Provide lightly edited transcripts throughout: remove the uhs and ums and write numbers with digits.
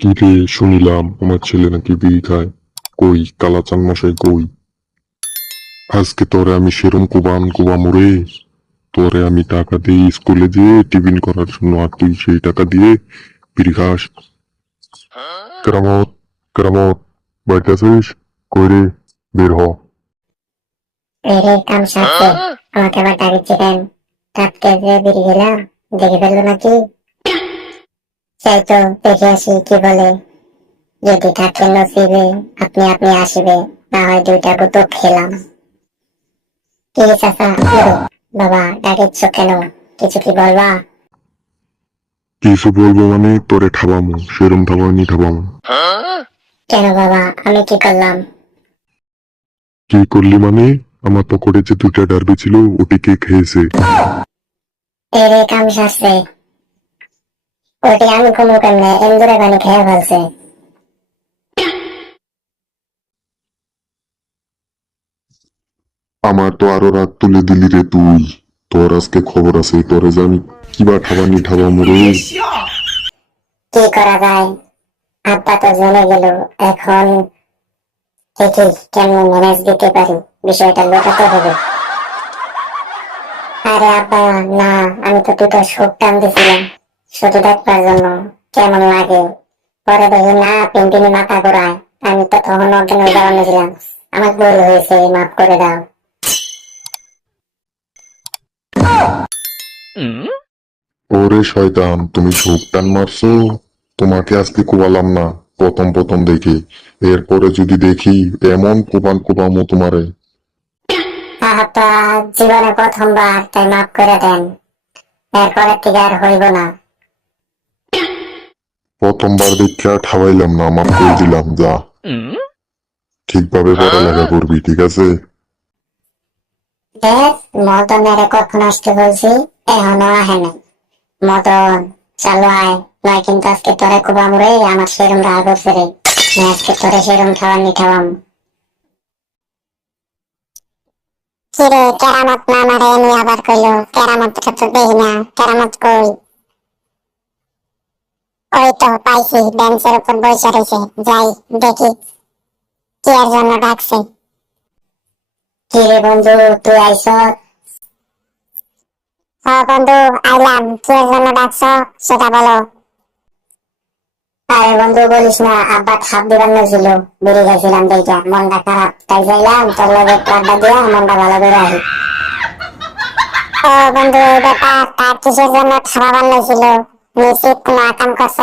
কি রে, শুনিলাম আমার ছেলে নাকি বিড়ি খায়। কই কালাচান মশাই কই? আজকে তোরে আমি সেরম কোবান কোবামু রে। তোরে আমি টাকা দিই স্কুলে যেয়ে টিফিন করার জন্য, আর তুই সেই টাকা দিয়ে বিড়ি খাস। কেরামত, কেরামত, বাড়িতে আছিস? কই রে, বের হ। রে কাম সারছে, আমাকে আবার ডাকিচ্ছে কেন? রাতকে যে বেরিয়ে গেলাম, দেখে ফেললো নাকি? চাই তো দেখে আসি কি বলে। যদি থাকে নসিবে আপনি আপনি আসিবে, না হয় দুইটা গুতো খেলাম। কি চাচা, বাবা ডাকিচ্ছ কেন? কিছু কি বলবা? কিছু বলবো মানে তোরে ঠাবামু, সেরম ঠাবানি ঠাবামু। কেন বাবা, আমি কি করলাম? কি করলি মানে? আমার পকেটে যে দুইটা ডারবি ছিল ওটি কে খেয়েছে? রে কাম সারছে, ওটি আমি কমু কেমনে? এন্দুরে পানি খেয়ে ফেলছে। আমার তো আরো রাগ তুলে দিলি রে তুই। তোর আজকে খবর আছে, তোরে জানি কিবা ঠাবানি ঠাবামু রে। কি করা যায়? আব্বা তো জেনে গেল, এখন দেখি কেমন ম্যানেজ দিতে পারি। বিষয়টা লোকাতে হবে। আরে আব্বা, না, আমি তো দুটো শোক টান দিছিলাম শুধু দেখবার জন্য কেমন লাগে। পরে দেখি না, পেন্টিনি মাথা ঘোরায়। আমি তো তখন অজ্ঞান হয়ে যাওয়া ছিলাম। আমার ভুল হয়েছে, মাফ করে দাও। ওরে শয়তান, তুমি ঝোঁক টান মারছো? তোমাকে আজকে কোবালাম না প্রথম প্রথম দেখে, এরপরে যদি দেখি এমন কোবান কোবামো তোমারে। আব্বা, জীবনে প্রথমবার, তাই মাফ করে দেন। এরপরের থেকে আর হইব না। প্রথমবার দেখে ঠাবাইলাম না, মাফ করে দিলাম, যা ঠিকভাবে পড়ালেখা করবি, ঠিক আছে? দেখ, মদনের কখন আসতে বলছি, এখনো আহে নাই। মদন, চালু আয়, নয় কিন্তু আজকে তোরে কুবাম রে। আমার সেরম রাগ হচ্ছে রে। আজকে তোরে সেরম খাওয়ানি খাওয়াম। কিরে, কেরামত না মারে এমনি আবার কইলো? কেরামতটা তো দেখি না, কেরামত কই? ওই তো পাইছি, বেঞ্চের উপর বসে রয়েছে। যাই দেখি কি এর জন্য ডাকছে। কিরে বন্ধু, তুই আইস? বন্ধু, আইলাম। কি এর জন্য ডাকছ সেটা বলো। আরে বন্ধু, বলিস না, আব্বা থাপ দিবার ছিল। বেরিয়ে গেছিলাম দেখে মনটা খারাপ, তাই যাইলাম তোর লগে আড্ডা দিয়া মনটা ভালো করে আহি। ও বন্ধু, এই ব্যাপার, তার কিসের জন্য খাওয়া বানাইছিল? নিশ্চিত কোনো আকাম করছ?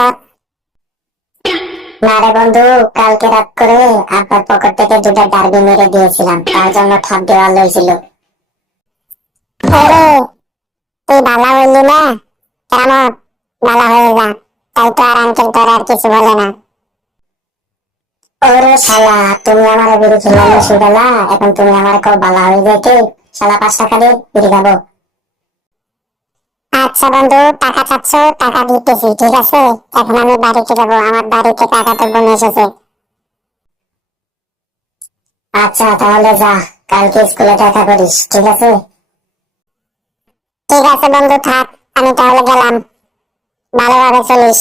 না রে বন্ধু, কালকে রাত করে আব্বার পকেট থেকে দুটো ডার্বি মেরে দিয়েছিলাম, তার জন্য ঠক দেওয়া লইছিল। আরে, তুই ভালো হইলি না? কেমন ভালো হয়ে যা, তাই তো আর আঙ্কেল তোর আর কিছু বলে না। ওরে শালা, তুমি আমার বিড়ি খেলানো শিখালা, এখন তুমি আমার খুব ভালো হয়ে যাইতে? শালা 5 টাকা দিয়ে বিড়ি খাবো। আচ্ছা বন্ধু, টাকা চাচ্ছ, টাকা দিতেছি, ঠিক আছে? এখন আমি বাড়িতে যাবো, আমার বাড়িতে টাকা তো বোন এসেছে। আচ্ছা তাহলে যা, কালকে স্কুলে দেখা করিস, ঠিক আছে? ঠিক আছে বন্ধু, থাক, আমি তাহলে গেলাম। ভালোভাবে চলিস।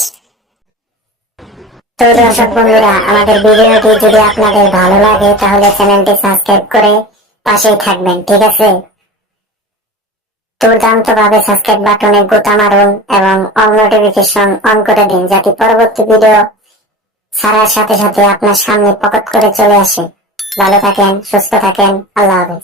তো দর্শক বন্ধুরা, আমাদের ভিডিওটি যদি আপনাদের ভালো লাগে তাহলে চ্যানেলটি সাবস্ক্রাইব করে পাশেই থাকবেন, ঠিক আছে? দুর্দান্ত ভাবে সাবস্ক্রাইব বাটনে গোতা মারুন এবং অল নোটিফিকেশন অন করে দিন, যাতে পরবর্তী ভিডিও ছাড়ার সাথে সাথে আপনার সামনে পকেট করে চলে আসে। ভালো থাকেন, সুস্থ থাকেন, আল্লাহ হাফেজ।